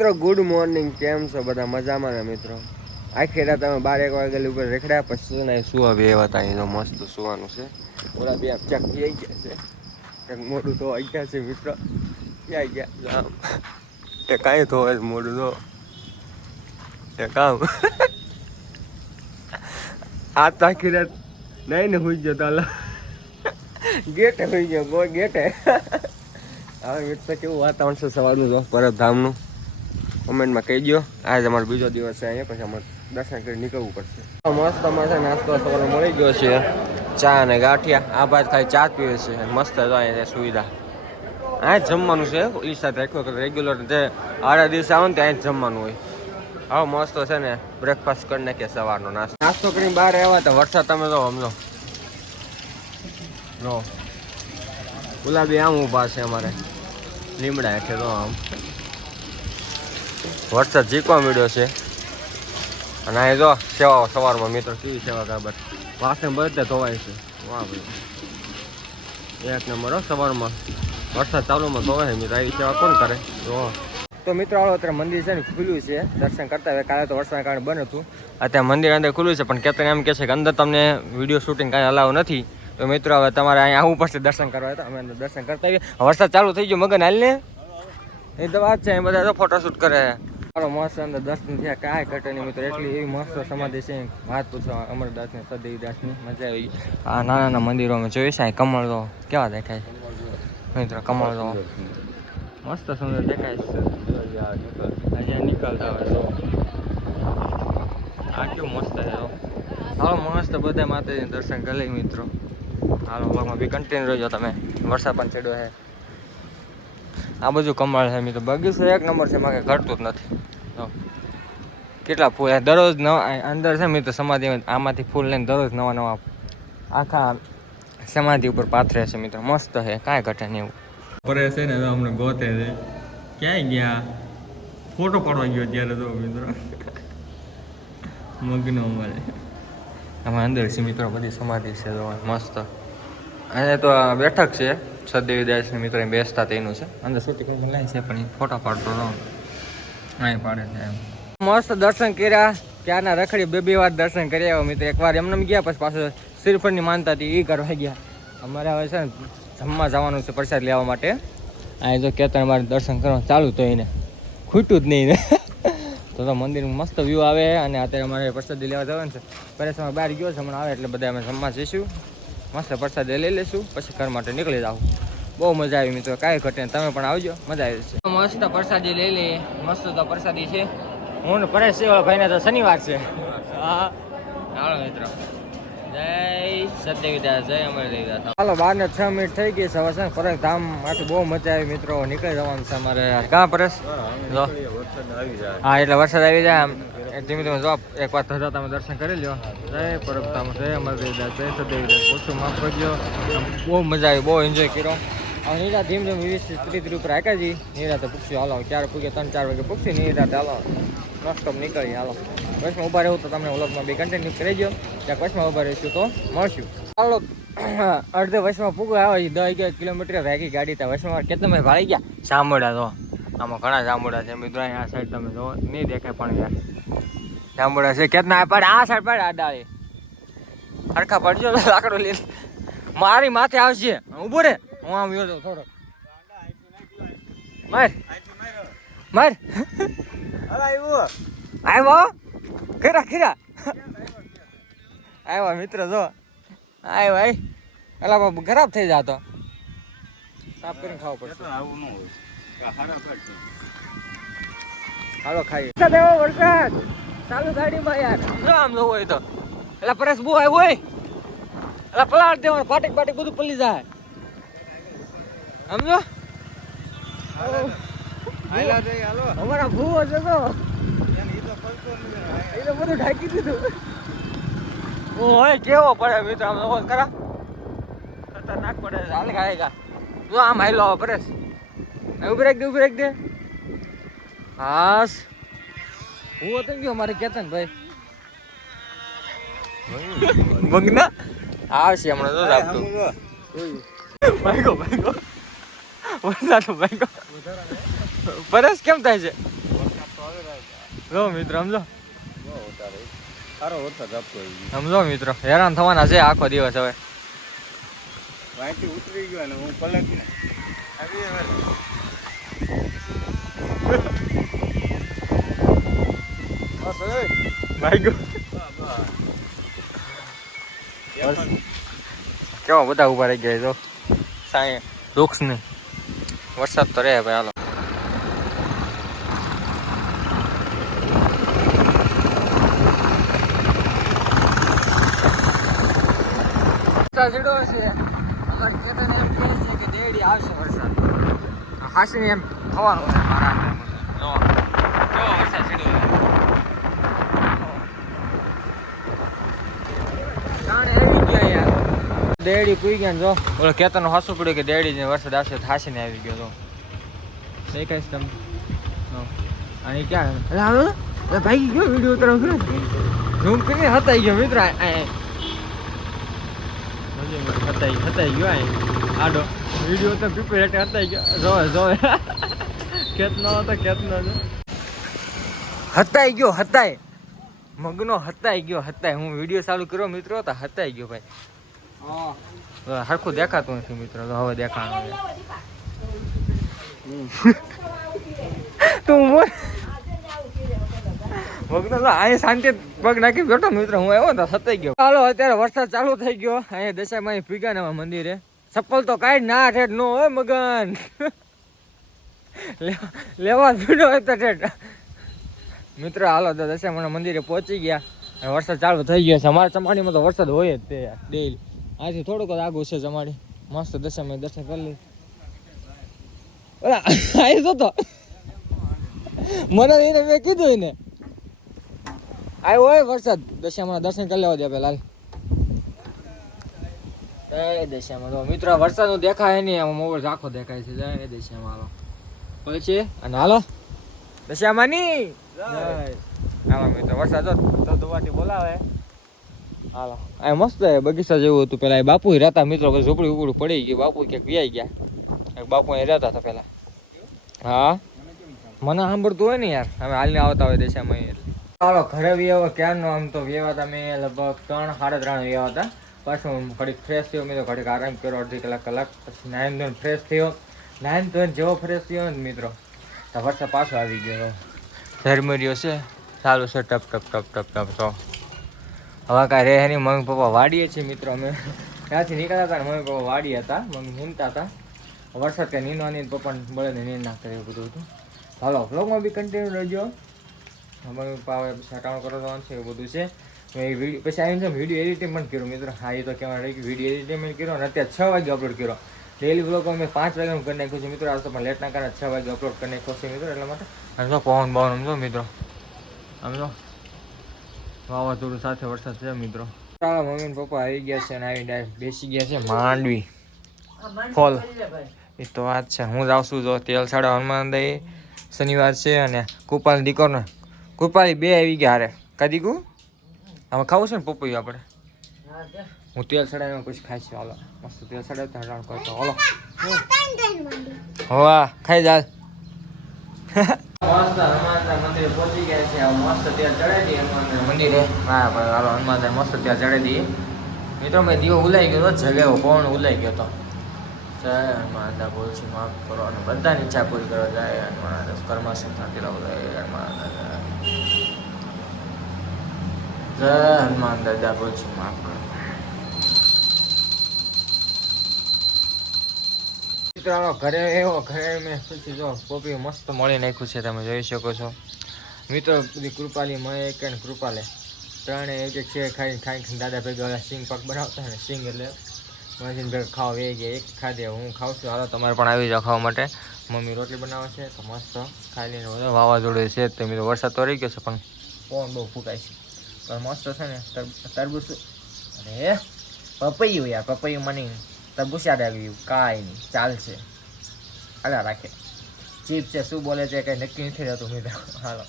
મિત્રો good morning, કેમ છો બધા? મજામાં ને મિત્રો? આખી રાત અમે 12-1 વાગ્યા ઉપર રેખડ્યા, પછી ને સુવા બે હતા. અહીં તો મસ્ત સુવાનું છે. ઓલા બે ચક થઈ ગયા છે, કંઈક મોડું તો આવી ગયા છે મિત્રો. ક્યાં ગયા એ કાંઈ તો હોય મોડું તો એ કામ આ તો આખી રાત નહીં ને હોઈ ગયો તો ગેટે હોઈ ગયો કોઈ ગેટે. હવે મિત્રો કેવું વાતાવરણ છે સવારનું તો પરબધામનું કમેન્ટમાં કહી દો. આજે અમારો બીજો દિવસ છે અહીંયા, પછી અમારે દર્શન કરી નીકળવું પડશે. મસ્ત અમારે નાસ્તો સવારે મળી ગયો છે, ચા અને ગાંઠિયા. આ બાદ ખાલી ચા પીવે છે, મસ્ત હતો અહીંયા સુવિધા. અહીંયા જમવાનું છે એ સાથે રાખ્યો કે રેગ્યુલર જે આડા દિવસે આવો ને ત્યાં જ જમવાનું હોય. હવે મસ્ત છે ને બ્રેકફાસ્ટ કરી નાખીએ સવારનો નાસ્તો કરીને બહાર આવ્યા તો વરસાદ તમે જો સમજો જો ગુલાબી આમ ઊભા છે અમારે લીમડા હેઠે. તો આમ વરસાદ ઝીકવા મળ્યો છે. અને અહીં જો સેવાઓ સવારમાં મિત્રો કેવી સેવા કાબર વાસણ બધે ધોવાય છે. વાહ ભાઈ એક નંબર હો. સવારમાં વરસાદ ચાલુમાં ધોવાય મિત્રો, આવી સેવા કોણ કરે? તો મિત્રો આવો અત્યારે મંદિર છે ને ખુલ્લું છે, દર્શન કરતા હોય. કાલે તો વરસાદના કારણે બંધ હતું, અત્યારે મંદિર અંદર ખુલ્લું છે. પણ કેતન એમ કહે છે કે અંદર તમને વિડીયો શૂટિંગ કાંઈ અલાવ નથી. તો મિત્રો હવે તમારે અહીંયા આવવું પડશે દર્શન કરવા. તો અમે અંદર દર્શન કરતા આવીએ. વરસાદ ચાલુ થઈ ગયો મગન હાલ ને એ તો વાત છે. બધા તો ફોટોશૂટ કરે. મારો મસ્ત અંદર દર્શન થયા, કાંઈ ઘટે નહીં મિત્રો. એટલી એવી મસ્ત સમાધિ છે, વાત પૂછો અમરદાસની સદૈવદાસની. મજા આવી. આ નાના નાના મંદિરો અમે જોઈ છે. કમળ તો કેવા દેખાય છે મિત્રો, કમળ તો મસ્ત સુંદર દેખાય છે. અહીંયા નીકળતા હોય તો આ કેવું મસ્ત છે. હાલો મસ્ત બધા માતાજીને દર્શન કરી લઈ મિત્રો. હાલો ભાગમાં બી કન્ટિન્યુ રહેજો તમે. વરસાદ પણ ચડ્યો છે. આ બધું કમળ છે મિત્રો. બગીચો એક નંબર છે, મારે ઘટતું જ નથી. કેટલા ફૂલ દરરોજ નવા અંદર છે મિત્રો સમાધિ. આમાંથી ફૂલ લઈને દરરોજ નવા નવા આખા સમાધિ ઉપર પાથરે છે મિત્રો. મસ્ત છે, કાંઈ ઘટે નહીં એવું. પરે છે ને અમને ગોતે છે. ક્યાંય ગયા? ફોટો પાડવા ગયો ત્યારે તો મિત્રો મગનો અમારે આમાં અંદર છે મિત્રો. બધી સમાધિ છે તો મસ્ત. અહીંયા તો બેઠક છે સદદેવીદાસની મિત્રો બેસતા તેનું છે. અંદર શૂટિંગ કરીને લાય છે, પણ એ ફોટા પાડતો હતો અહીં પાડે છે એમ. મસ્ત દર્શન કર્યા. ક્યારના રખડી બે વાર દર્શન કરી આવ્યા મિત્રો. એકવાર એમને ગયા, પછી પાછું શ્રીફળની માનતા હતી એ કરવા ગયા. અમારે હવે છે ને જમવા જવાનું છે પ્રસાદ લેવા માટે. અહીં જો કેતન મારે દર્શન કરવા ચાલુ તો એને ખૂટ્યું જ નહીં તો મંદિરમાં મસ્ત વ્યૂ આવે. અને અત્યારે અમારે પ્રસાદી લેવા જવાનું છે. પરેશમાં બહાર ગયો છે હમણાં આવે એટલે બધા અમે જમવા જઈશું. મસ્ત પ્રસાદી લઈ લઈશું, પછી ઘર માટે નીકળી જાવ. બહુ મજા આવી મિત્રો, કાંઈ ઘટે. તમે પણ આવજો, મજા આવી જશે. મસ્ત પ્રસાદી લઈ લઈએ. મસ્ત તો પ્રસાદી છે. હું પરેશ છે ભાઈને તો શનિવાર છે. હા હાલો મિત્રો, જય સત્યવિદાસ, જય અમરદેવદાસ. હાલો 12 ને 6 મિનિટ થઈ ગઈ છે. હવે છે ને પરેશ ધામ માંથી બહુ મજા આવી મિત્રો. નીકળી જવાનું છે અમારે. ક્યાં પરેશ? હા એટલે વરસાદ આવી જાય ધીમે ધીમે. જો એક વાર થતા તમે દર્શન કરી લો. જય પરબધામ, જય અમરદેવદાસ, જય સત્યવિદાસ. ઓછું માફ કરજો. બહુ મજા આવી, બહુ એન્જોય કર્યો. હવે નીરા ધીમે ધીમે 20-30 ઉપર આકાજી નીરાતે પૂછ્યું. હાલો ક્યારે પૂછે? 3-4 વાગે પૂછ્યું નીરાતે. હાલો નોસ્ટોપ નીકળી. હાલો બસમાં ઊભા રહેવું તો તમને વ્લોગમાં બી કન્ટિન્યુ કરી દો. ત્યાં બસમાં ઊભા રહીશું તો મળશું. ચાલો અડધે બસમાં પૂગવા આવે 10-11 કિલોમીટર ભાગી ગાડી. ત્યાં બસમાં કેટલા મેં ભાળી ગયા. જાંબુડા તો આમાં ઘણા જાંબુડા છે મિત્રો. આ સાઈડ તમે જો નહીં દેખાય પણ યાર જાંબુડા છે. કેટલા પડે આ સાઈડ પડે આ ડાળી હરખા પડજો. લાકડો લઈ મારી માથે આવશે. ઊભો રે, હું આમ યોજો થોડો માર માર આવ્યો ખીરા ખીરા આવ્યા મિત્ર. જો આવ્યો ભાઈ. એલા બાબુ ખરાબ થઈ જાતો, સાફ કરીને ખાવું પડશે. હાલો ખાઈએ. વરસાદ ચાલુ ગાડીમાં યાર. જો આમ જોવો હોય તો એટલે પરેશ બહુ આવ્યો હોય એટલે પલાળ દેવાનું. પાટીક પાટીક બધું પલી જાય સમજો. અમારા ભૂવો છે તો એ તો બધું ઢાંકી દીધું. ઓય કેવો પડે મિત્ર, આમ જોવો ખરા ખતરનાક પડે. હાલ ખાયગા જો આમ હાલો આવે પરેશ. ઉભી રાખ દે. હાસ હું થઈ ગયો મારે કેતન ભાઈ મગના આવશે હમણાં. તો આપતું ભાઈગો પરેશ કેમ થાય છે? લો મિત્ર સમજો સારો વરસાદ આપતો સમજો મિત્રો હેરાન થવાના છે આખો દિવસ હવે વાંચી ઉતરી ગયો ને હું પલટ ને કેવા બધા ઉભા રહી ગયા તો સાંઈ દુઃખ ને વરસાદ તો રહે ભાઈ હાલો ચડ્યો છે અમારે ખેતરને એમ કહે છે કે દેડી આવશે વરસાદ હાસી એમ થવાનું છે મારા કેવો વરસાદ ચડ્યો જાણે આવી ગયા યાર દેડી કુઈ ગયા ને જો ઓલો ખેતરનું હાસું પડ્યું કે દેડી વરસાદ આવશે તો હાસીને આવી ગયો તો દેખાય છે તમને અને ક્યાં ભાઈ ગયો વિડીયો ઉતરવા ઝૂમ કરીને હતાઈ ગયો મિત્ર હતાઈ ગયો આડો વિડીયો તો પીપર હેઠે હતાઈ ગયો જોવે ખેત નો હતો ખેત નો હતાઈ ગયો હતાઈ મગનો હતાઈ ગયો હતાઈ હું વિડીયો ચાલુ કર્યો મિત્રો તો હતાઈ ગયો ભાઈ હરખું દેખાતું નથી મિત્રો તો હવે દેખાવાનું તું મગનો અહીંયા શાંતિ પગ નાખી બેઠો મિત્રો હું આવ્યો તો થતાઈ ગયો ચાલો અત્યારે વરસાદ ચાલુ થઈ ગયો અહીંયા દશામાં ભીગા ને મંદિરે ચપ્પલ તો કાંઈ ના ઠેઠ નો હોય મગન લેવા પીડો હોય તો ઠેઠ મિત્રો હાલો તો દશામાના મંદિરે પહોંચી ગયા અને વરસાદ ચાલુ થઈ ગયો છે અમારા ચમાડીમાં તો વરસાદ હોય જ તે ડેલી આથી થોડુંક જ આગું છે ચમાડી મસ્ત દશામાં દર્શન કરી લે ઓલા આવી તો મને એને મેં કીધું ને આવ્યો હોય વરસાદ દશામાં દર્શન કરી લેવા દે પેલા જય દશામાં તો મિત્રો વરસાદનું દેખાય નહીં આમાં મોબાઈલ આખો દેખાય છે જય દશામાં હાલો પછી અને હાલો દશામાની હાલો મિત્રો વરસાદ તો દુવાથી બોલાવે હાલો આ મસ્ત બગીચા જેવું હતું પેલા બાપુ રહેતા મિત્રો ઝૂંપડી ઉપડી પડી ગઈ બાપુ ક્યાંક વ્યાઈ ગયા બાપુ અહીં રહેતા હતા પેલા હા મને સાંભળતું હોય ને યાર અમે હાલને આવતા હોય દશામાં એટલે ચાલો ઘરે વ્યવ ક્યારનો આમ તો વ્યવા મેં લગભગ 3-3:30 વ્યવા હતા પાછું ઘડીક ફ્રેશ થયો મેં તો ઘડીક આરામ કર્યો અડધી કલાક પછી નાઈન ધોઈને ફ્રેશ થયો નાઈન ધોઈને જેવો ફ્રેશ થયો ને મિત્રો તો વરસાદ પાછો આવી ગયો ઝરમરીઓ છે ચાલુ છે ટપ ટપ ટપ ટપ ટપ તો હવે કાંઈ રહે નહીં મમ્મી પપ્પા વાડીએ છીએ મિત્રો અમે ત્યાંથી નીકળ્યા હતા ને મમ્મી પપ્પા વાડી હતા મમ્મી નીંદતા હતા વરસાદ કાંઈ નીંદવાની પપ્પાને બળેને નીંદ ના કરે એવું બધું હતું હાલો વ્લોગમાં બી કન્ટિન્યુ રહેજો મમ્મી પપ્પા હવે પછી હટાણું કરવાનું છે એવું બધું છે વિડીયો પછી આવીને વિડીયો એડિટિંગ પણ કર્યું મિત્રો હા એ તો કહેવાનું રહી ગયું વિડીયો એડિટિંગ પણ કર્યો અને અત્યારે 6 વાગે અપલોડ કર્યો ડેલી બ્લોગ અમે 5 વાગ્યાનું કરી નાખ્યું છે મિત્રો આ તો પણ લેટના કારણે 6 વાગે અપલોડ કરી નાખ્યો છે મિત્રો એટલા માટે અને જો પવન બવન સમજો મિત્રો સમજો વાવાઝોડું સાથે વરસાદ છે મિત્રો ચાલો મમ્મી ને પપ્પા આવી ગયા છે અને આવી ડાયરેક્ટ બેસી ગયા છે માંડવી ફોલ એ તો વાત છે હું જાઉં છું જો તેલ સાડા હનુમાન દઈ શનિવાર છે અને કૃપાલી દીકરો કૃપાલી બે આવી ગયા હારે કદીકું આમાં ખાવું છે ને પપૈયું આપણે હું તેલ સડાવીને પછી ખાઈ છું હાલો મસ્ત તેલ સડાવતા હટાણ કરતો હાલો હોવા ખાઈ જાય મસ્ત હનુમાનના મંદિરે પહોંચી ગયા છે મસ્ત તેલ ચડાવી દઈએ હનુમાનના મંદિરે હા ભાઈ હાલો હનુમાનના મસ્ત તેલ ચડાવી દઈએ મિત્રો મેં દીવો ઉલાઈ ગયો જગ્યાઓ પવન ઉલાઈ ગયો હતો જય હનુમાન દાદા બોલ છે માફ કરો અને બધાની ઈચ્છા પૂરી કરો જય હનુમાન દાદા કર્મા શાંતિ લાવો જય હનુમાન દાદા જય હનુમાન દાદા બોલ છે માફ કરો મિત્રો ઘરે એવો ઘરે મેં પછી જો કોપી મસ્ત મળી નાખ્યું છે તમે જોઈ શકો છો મિત્રો બધી કૃપાલી મયક અને કૃપાલે ત્રણે એક એક છે ખાઈ દાદા ભેગા સિંગ પાક બનાવતા ને સિંગ એટલે મશીન ભેગા ખાવા એ ગયા એક ખાધે હું ખાઉં છું હાલો તમારે પણ આવી જાઓ ખાવા માટે મમ્મી રોટલી બનાવે છે તો મસ્ત ખાઈ લઈને બધો વાવાઝોડું છે તો મિત્રો વરસાદ તો રહી ગયો છે પણ પવન બહુ ફૂંકાય છે પણ મસ્ત છે ને તરબૂચ અરે પપૈયું યાર પપૈયું મને તરબૂચ યાદ આવ્યું કાંઈ નહીં ચાલશે હાલા રાખે ચીપ છે શું બોલે છે કંઈ નક્કી નથી રહેતું મિત્રો હાલો